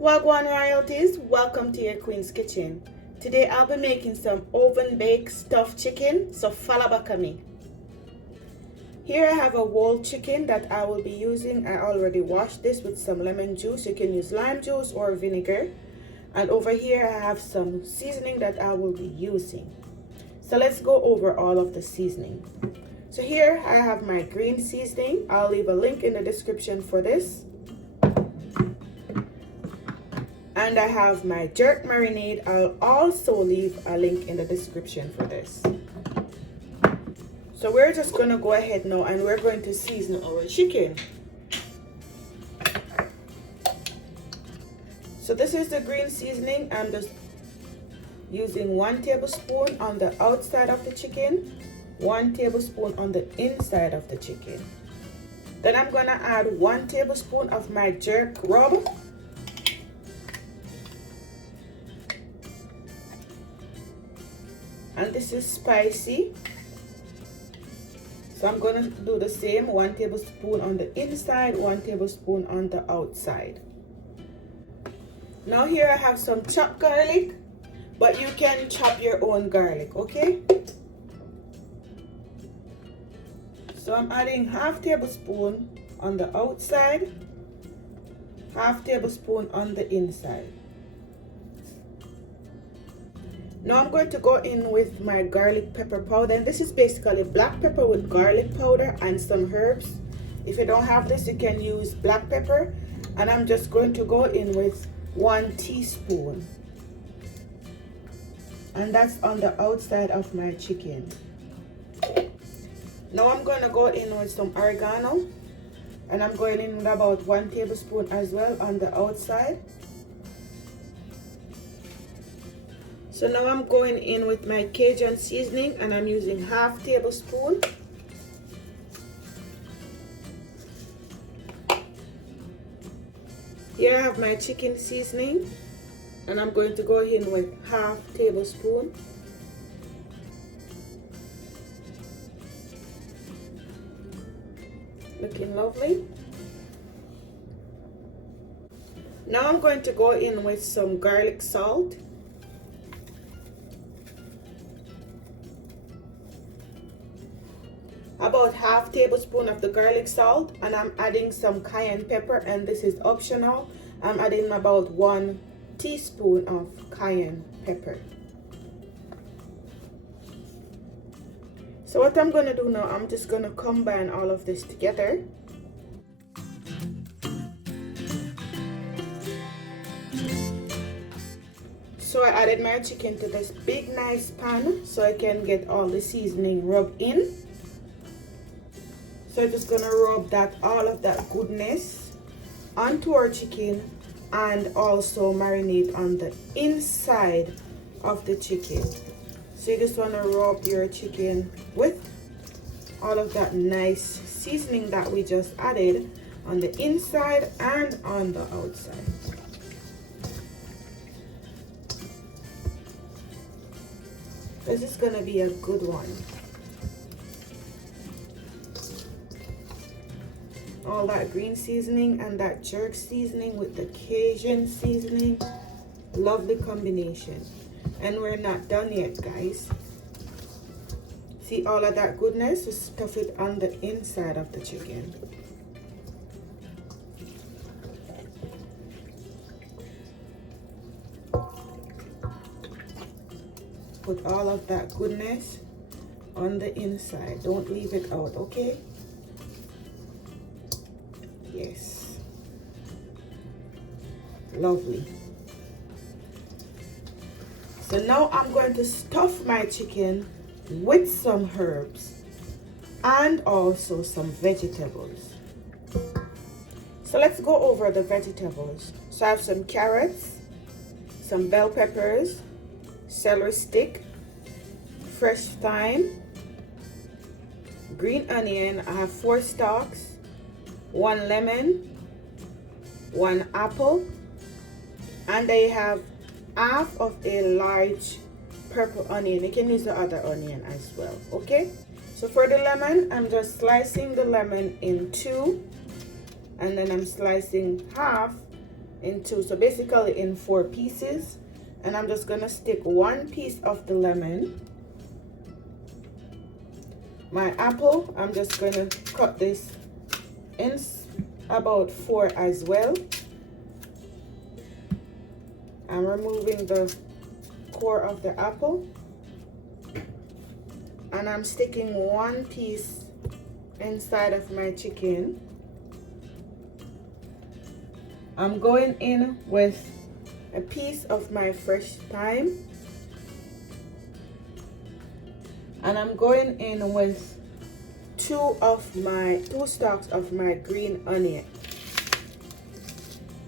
Wagwan royalties, welcome to your Queen's Kitchen. Today I'll be making some oven baked stuffed chicken, so follow back on me. Here I have a whole chicken that I will be using. I already washed this with some lemon juice. You can use lime juice or vinegar. And over here I have some seasoning that I will be using. So let's go over all of the seasoning. So here I have my green seasoning. I'll leave a link in the description for this. And I have my jerk marinade. I'll also leave a link in the description for this. So we're just gonna go ahead now and we're going to season our chicken. So this is the green seasoning. I'm just using 1 tablespoon on the outside of the chicken, 1 tablespoon on the inside of the chicken. Then I'm gonna add 1 tablespoon of my jerk rub. And this is spicy, so I'm going to do the same, 1 tablespoon on the inside, 1 tablespoon on the outside. Now here I have some chopped garlic, but you can chop your own garlic, okay? So I'm adding half tablespoon on the outside, half tablespoon on the inside. Now I'm going to go in with my garlic pepper powder, and this is basically black pepper with garlic powder and some herbs. If you don't have this, you can use black pepper. And I'm just going to go in with 1 teaspoon. And that's on the outside of my chicken. Now I'm going to go in with some oregano. And I'm going in with about 1 tablespoon as well on the outside. So now I'm going in with my Cajun seasoning, and I'm using half tablespoon. Here I have my chicken seasoning, and I'm going to go in with half tablespoon. Looking lovely. Now I'm going to go in with some garlic salt. About half tablespoon of the garlic salt, and I'm adding some cayenne pepper, and this is optional. I'm adding about 1 teaspoon of cayenne pepper. So what I'm going to do now, I'm just going to combine all of this together. So I added my chicken to this big nice pan so I can get all the seasoning rubbed in. So I'm just gonna rub all of that goodness onto our chicken, and also marinate on the inside of the chicken. So you just wanna rub your chicken with all of that nice seasoning that we just added on the inside and on the outside. This is gonna be a good one. All that green seasoning and that jerk seasoning with the Cajun seasoning, lovely combination. And we're not done yet, guys. See all of that goodness? Just stuff it on the inside of the chicken. Put all of that goodness on the inside. Don't leave it out, okay? Yes, lovely. So now I'm going to stuff my chicken with some herbs and also some vegetables. So let's go over the vegetables. So I have some carrots, some bell peppers, celery stick, fresh thyme, green onion. I have 4 stalks, 1 lemon, 1 apple, and I have half of a large purple onion. You can use the other onion as well, okay? So for the lemon, I'm just slicing the lemon in 2, and then I'm slicing half in two, so basically in 4 pieces. And I'm just gonna stick 1 piece of the lemon. My apple, I'm just gonna cut this in about 4 as well. I'm removing the core of the apple, and I'm sticking 1 piece inside of my chicken. I'm going in with a piece of my fresh thyme, and I'm going in with 2 stalks of my green onion.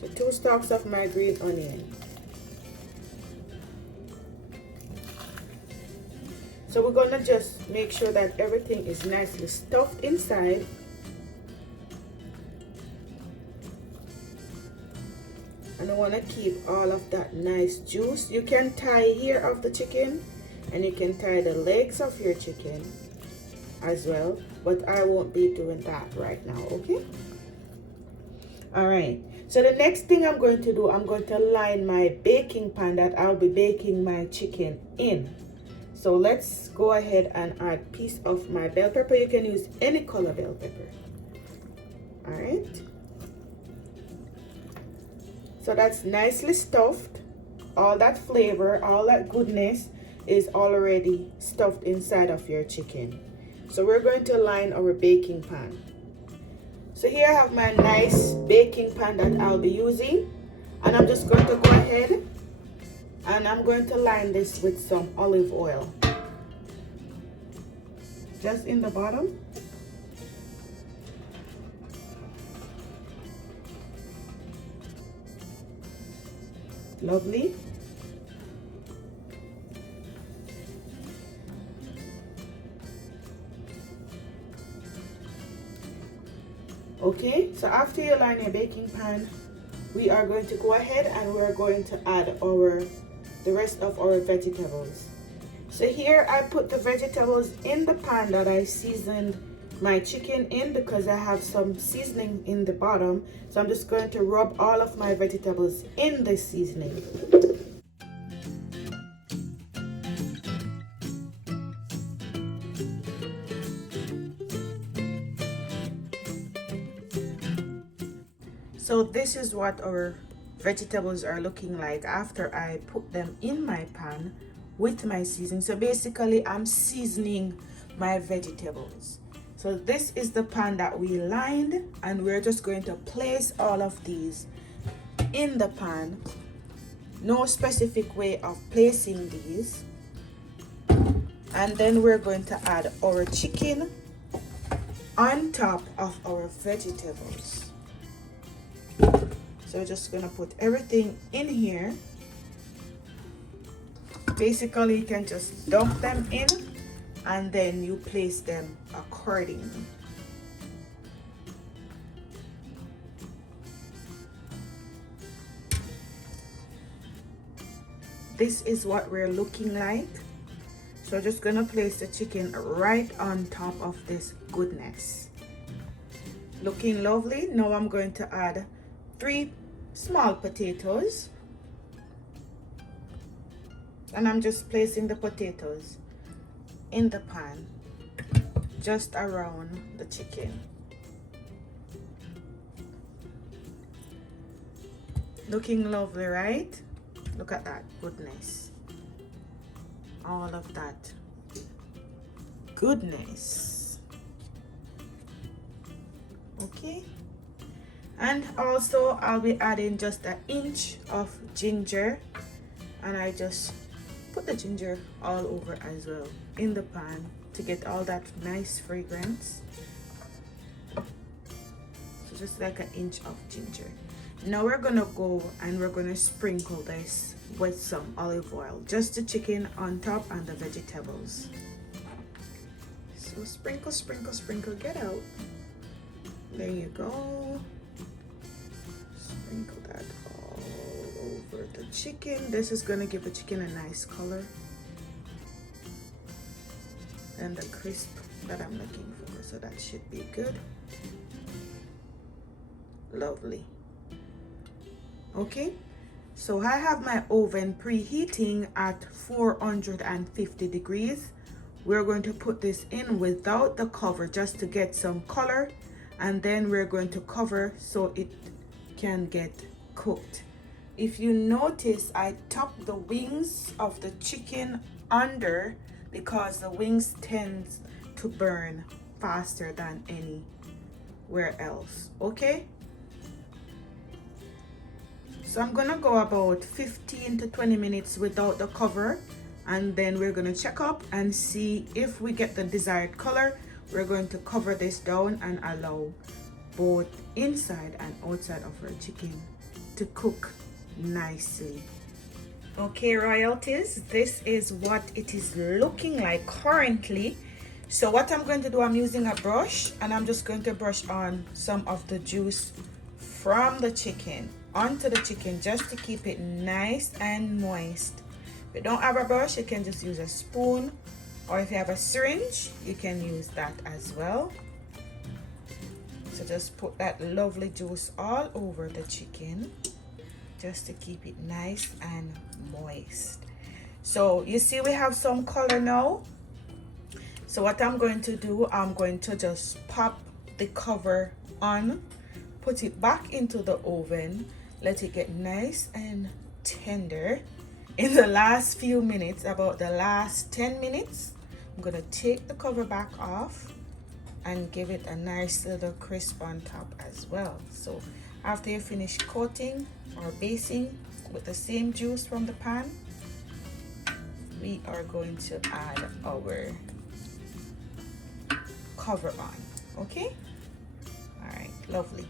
So 2 stalks of my green onion. So we're gonna just make sure that everything is nicely stuffed inside. And I want to keep all of that nice juice. You can tie here of the chicken, and you can tie the legs of your chicken as well, but I won't be doing that right now, okay? All right, so the next thing I'm going to do, I'm going to line my baking pan that I'll be baking my chicken in. So let's go ahead and add a piece of my bell pepper. You can use any color bell pepper. All right. So that's nicely stuffed. All that flavor, all that goodness is already stuffed inside of your chicken. So we're going to line our baking pan. So here I have my nice baking pan that I'll be using. And I'm just going to go ahead and I'm going to line this with some olive oil. Just in the bottom. Lovely. Okay, so after you line your baking pan, we are going to go ahead and we're going to add the rest of our vegetables. So here I put the vegetables in the pan that I seasoned my chicken in, because I have some seasoning in the bottom. So I'm just going to rub all of my vegetables in the seasoning. So this is what our vegetables are looking like after I put them in my pan with my seasoning. So basically I'm seasoning my vegetables. So this is the pan that we lined, and we're just going to place all of these in the pan. No specific way of placing these. And then we're going to add our chicken on top of our vegetables. So we're just gonna put everything in here. Basically, you can just dump them in and then you place them accordingly. This is what we're looking like. So just gonna place the chicken right on top of this goodness. Looking lovely. Now I'm going to add 3 small potatoes. And I'm just placing the potatoes in the pan, just around the chicken. Looking lovely, right? Look at that goodness. All of that goodness. Okay. And also I'll be adding just an inch of ginger, and I just put the ginger all over as well in the pan to get all that nice fragrance. So just like an inch of ginger. Now we're gonna go and we're gonna sprinkle this with some olive oil, just the chicken on top and the vegetables. So sprinkle, sprinkle, sprinkle, get out. There you go. Sprinkle that all over the chicken. This is gonna give the chicken a nice color and the crisp that I'm looking for. So that should be good. Lovely. Okay, so I have my oven preheating at 450 degrees. We're going to put this in without the cover just to get some color, and then we're going to cover so it can get cooked. If you notice, I tucked the wings of the chicken under because the wings tend to burn faster than anywhere else. Okay, so I'm gonna go about 15 to 20 minutes without the cover, and then we're gonna check up and see if we get the desired color. We're going to cover this down and allow both inside and outside of our chicken to cook nicely. Okay, royalties, this is what it is looking like currently. So what I'm going to do, I'm using a brush and I'm just going to brush on some of the juice from the chicken onto the chicken just to keep it nice and moist. If you don't have a brush, you can just use a spoon, or if you have a syringe, you can use that as well. So just put that lovely juice all over the chicken just to keep it nice and moist. So you see we have some color now. So what I'm going to do, I'm going to just pop the cover on, put it back into the oven, let it get nice and tender. In the last few minutes, about the last 10 minutes, I'm gonna take the cover back off and give it a nice little crisp on top as well. So after you finish coating or basting with the same juice from the pan, we are going to add our cover on. Okay, all right, lovely.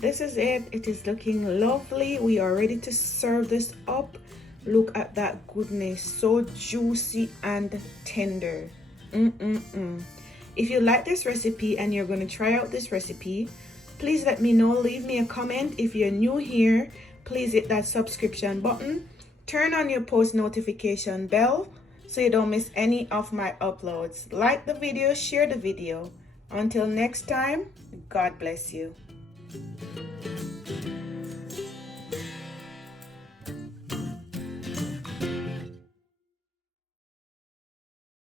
This is it. It is looking lovely. We are ready to serve this up. Look at that goodness, so juicy and tender. If you like this recipe and you're going to try out this recipe, please let me know. Leave me a comment. If you're new here, please hit that subscription button. Turn on your post notification bell so you don't miss any of my uploads. Like the video, share the video. Until next time, God bless you.